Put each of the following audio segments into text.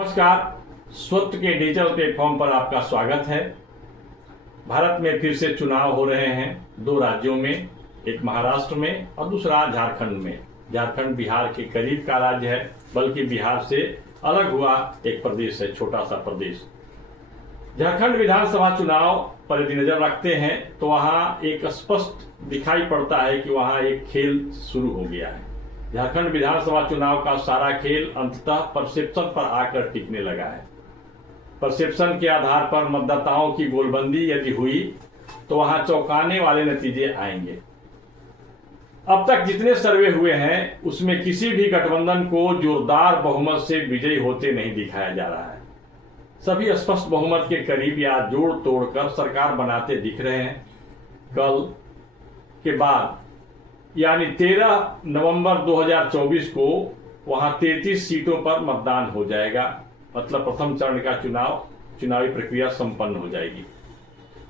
नमस्कार। स्वत्व के डिजिटल प्लेटफॉर्म पर आपका स्वागत है। भारत में फिर से चुनाव हो रहे हैं, दो राज्यों में, एक महाराष्ट्र में और दूसरा झारखंड में। झारखंड बिहार के करीब का राज्य है, बल्कि बिहार से अलग हुआ एक प्रदेश है, छोटा सा प्रदेश। झारखंड विधानसभा चुनाव पर यदि नजर रखते हैं तो वहां एक स्पष्ट दिखाई पड़ता है कि वहां एक खेल शुरू हो गया है। झारखंड विधानसभा चुनाव का सारा खेल अंततः परसेप्शन पर आकर टिकने लगा है। परसेप्शन के आधार पर मतदाताओं की गोलबंदी यदि हुई तो वहां चौंकाने वाले नतीजे आएंगे। अब तक जितने सर्वे हुए हैं उसमें किसी भी गठबंधन को जोरदार बहुमत से विजयी होते नहीं दिखाया जा रहा है। सभी स्पष्ट बहुमत के करीब या जोड़ तोड़कर सरकार बनाते दिख रहे हैं। कल के बाद यानी 13 नवंबर 2024 को वहां 33 सीटों पर मतदान हो जाएगा। मतलब प्रथम चरण का चुनावी प्रक्रिया संपन्न हो जाएगी।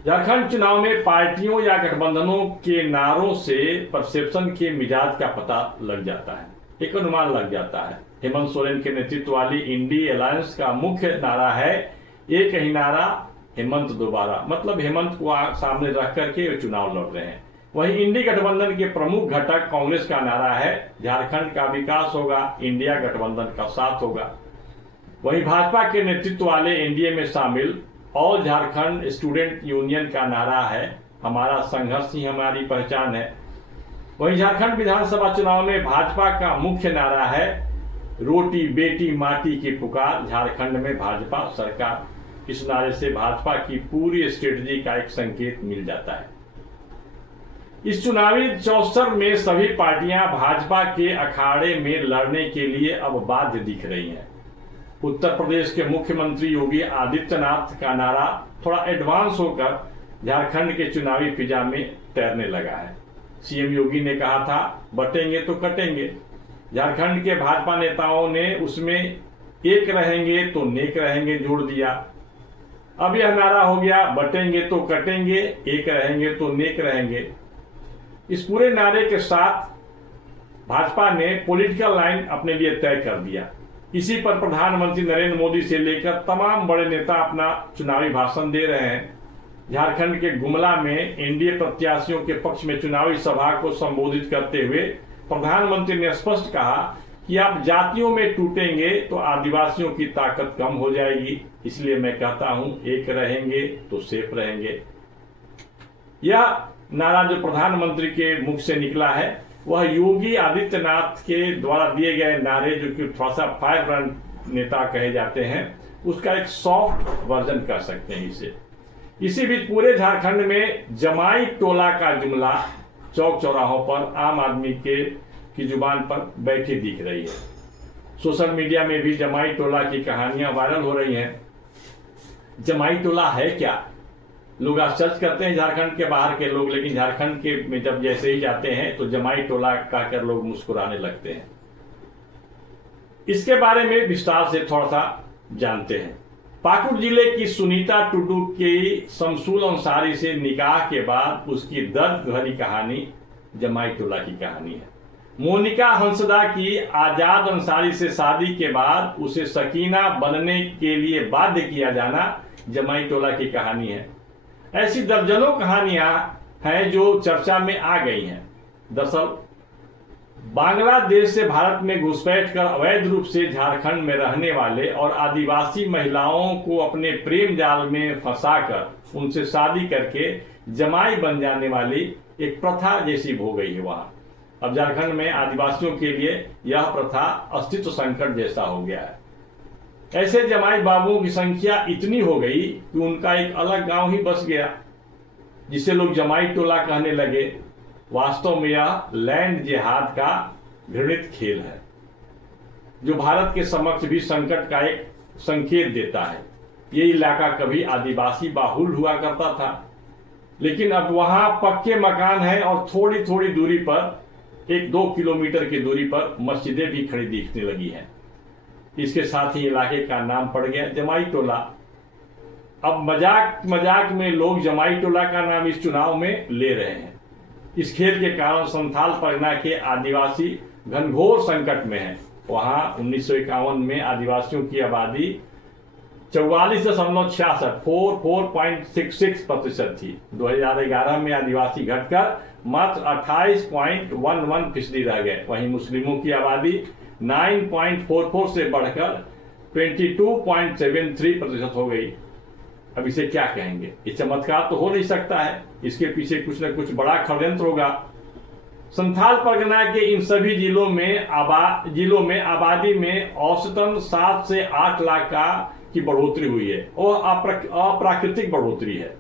झारखंड चुनाव में पार्टियों या गठबंधनों के नारों से परसेप्शन के मिजाज का पता लग जाता है, एक अनुमान लग जाता है। हेमंत सोरेन के नेतृत्व वाली इंडी अलायंस का मुख्य नारा है, एक ही नारा, हेमंत दोबारा। मतलब हेमंत को सामने रख करके वे चुनाव लड़ रहे हैं। वहीं इंडी गठबंधन के प्रमुख घटक कांग्रेस का नारा है, झारखंड का विकास होगा, इंडिया गठबंधन का साथ होगा। वहीं भाजपा के नेतृत्व वाले एनडीए में शामिल ऑल झारखंड स्टूडेंट यूनियन का नारा है, हमारा संघर्ष ही हमारी पहचान है। वहीं झारखंड विधानसभा चुनाव में भाजपा का मुख्य नारा है, रोटी बेटी माटी की पुकार, झारखंड में भाजपा सरकार। इस नारे से भाजपा की पूरी स्ट्रेटजी का एक संकेत मिल जाता है। इस चुनावी चौसर में सभी पार्टियां भाजपा के अखाड़े में लड़ने के लिए अब बाध्य दिख रही हैं। उत्तर प्रदेश के मुख्यमंत्री योगी आदित्यनाथ का नारा थोड़ा एडवांस होकर झारखंड के चुनावी फिजा में तैरने लगा है। सीएम योगी ने कहा था, बटेंगे तो कटेंगे। झारखंड के भाजपा नेताओं ने उसमें एक रहेंगे तो नेक रहेंगे जोड़ दिया। अब यह नारा हो गया, बटेंगे तो कटेंगे, एक रहेंगे तो नेक रहेंगे। इस पूरे नारे के साथ भाजपा ने पॉलिटिकल लाइन अपने लिए तय कर दिया। इसी पर प्रधानमंत्री नरेंद्र मोदी से लेकर तमाम बड़े नेता अपना चुनावी भाषण दे रहे हैं। झारखंड के गुमला में एनडीए प्रत्याशियों के पक्ष में चुनावी सभा को संबोधित करते हुए प्रधानमंत्री ने स्पष्ट कहा कि आप जातियों में टूटेंगे तो आदिवासियों की ताकत कम हो जाएगी। इसलिए मैं कहता हूं, एक रहेंगे तो सेफ रहेंगे। यह नारा जो प्रधानमंत्री के मुख से निकला है वह योगी आदित्यनाथ के द्वारा दिए गए नारे, जो कि थोड़ा सा फायर ब्रांड नेता कहे जाते हैं, उसका एक सॉफ्ट वर्जन कर सकते हैं इसे। इसी बीच पूरे झारखंड में जमाई टोला का जुमला चौक चौराहों पर आम आदमी की जुबान पर बैठी दिख रही है। सोशल मीडिया में भी जमाई टोला की कहानियां वायरल हो रही हैं। जमाई टोला है क्या? लोग आज सर्च करते हैं झारखंड के बाहर के लोग, लेकिन झारखंड के में जब जैसे ही जाते हैं तो जमाई टोला कहकर लोग मुस्कुराने लगते हैं। इसके बारे में विस्तार से थोड़ा सा जानते हैं। पाकुड़ जिले की सुनीता टुडू की शमसूल अंसारी से निकाह के बाद उसकी दर्द भरी कहानी जमाई टोला की कहानी है। मोनिका हंसदा की आजाद अंसारी से शादी के बाद उसे सकीना बनने के लिए बाध्य किया जाना जमाई टोला की कहानी है। ऐसी दर्जनों कहानियां हैं जो चर्चा में आ गई हैं। दरअसल बांग्लादेश से भारत में घुसपैठ कर अवैध रूप से झारखंड में रहने वाले और आदिवासी महिलाओं को अपने प्रेम जाल में फंसाकर उनसे शादी करके जमाई बन जाने वाली एक प्रथा जैसी हो गई है वहां। अब झारखंड में आदिवासियों के लिए यह प्रथा अस्तित्व संकट जैसा हो गया है। ऐसे जमाई बाबुओं की संख्या इतनी हो गई कि उनका एक अलग गांव ही बस गया, जिसे लोग जमाई टोला कहने लगे। वास्तव में यह लैंड जिहाद का घृणित खेल है, जो भारत के समक्ष भी संकट का एक संकेत देता है। ये इलाका कभी आदिवासी बाहुल हुआ करता था, लेकिन अब वहां पक्के मकान हैं और थोड़ी थोड़ी दूरी पर, 1-2 किलोमीटर की दूरी पर मस्जिदें भी खड़ी दिखने लगी हैं। इसके साथ ही इलाके का नाम पड़ गया जमाई टोला। अब मजाक मजाक में लोग जमाई टोला का नाम इस चुनाव में ले रहे हैं। इस खेल के कारण संथाल परगना के आदिवासी घनघोर संकट में हैं। वहाँ 1951 में आदिवासियों की आबादी 44.66 4.66% थी। 2011 में आदिवासी घटकर मात्र 28.11% रह गए। वहीं मुस्लिमों की आबादी 9.44 से बढ़कर 22.73% हो गई। अब इसे क्या कहेंगे? ये चमत्कार तो हो नहीं सकता है, इसके पीछे कुछ न कुछ बड़ा षड्यंत्र होगा। संथाल परगना के इन सभी जिलों में आबादी में औसतन 7 से 8 लाख की बढ़ोतरी हुई है और अप्राकृतिक बढ़ोतरी है,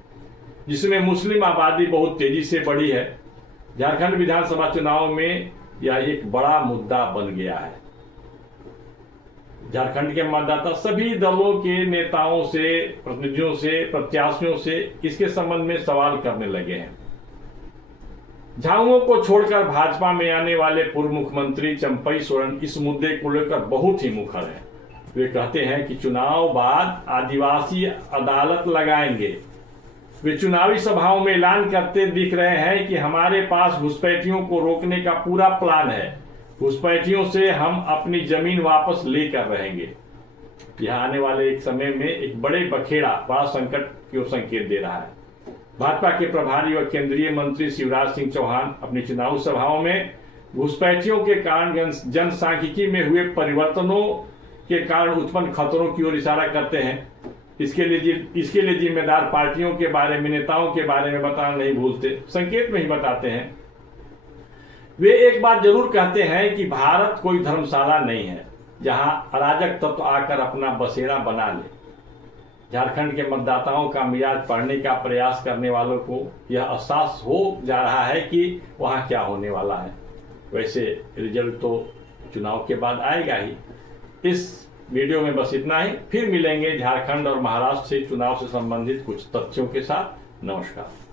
जिसमें मुस्लिम आबादी बहुत तेजी से बढ़ी है। झारखंड विधानसभा चुनाव में यह एक बड़ा मुद्दा बन गया है। झारखंड के मतदाता सभी दलों के नेताओं से, प्रतिनिधियों से, प्रत्याशियों से इसके संबंध में सवाल करने लगे हैं। झामुमो को छोड़कर भाजपा में आने वाले पूर्व मुख्यमंत्री चंपई सोरेन इस मुद्दे को लेकर बहुत ही मुखर हैं। वे कहते हैं कि चुनाव बाद आदिवासी अदालत लगाएंगे। वे चुनावी सभाओं में ऐलान करते दिख रहे हैं कि हमारे पास घुसपैठियों को रोकने का पूरा प्लान है, घुसपैठियों से हम अपनी जमीन वापस लेकर रहेंगे। यह आने वाले एक समय में एक बड़े संकट की ओर संकेत दे रहा है। भाजपा के प्रभारी व केंद्रीय मंत्री शिवराज सिंह चौहान अपनी चुनावी सभाओं में घुसपैठियों के कारण जनसांख्यिकी में हुए परिवर्तनों के कारण उत्पन्न खतरों की ओर इशारा करते हैं। इसके लिए जिम्मेदार पार्टियों के बारे में, नेताओं के बारे में बताना नहीं भूलते, संकेत में ही बताते हैं। वे एक बात जरूर कहते हैं कि भारत कोई धर्मशाला नहीं है जहां अराजक तत्व आकर अपना बसेरा बना ले। झारखंड के मतदाताओं का मिजाज पढ़ने का प्रयास करने वालों को यह एहसास हो जा रहा है कि वहां क्या होने वाला है। वैसे रिजल्ट तो चुनाव के बाद आएगा ही। इस वीडियो में बस इतना ही। फिर मिलेंगे झारखंड और महाराष्ट्र से चुनाव से संबंधित कुछ तथ्यों के साथ। नमस्कार।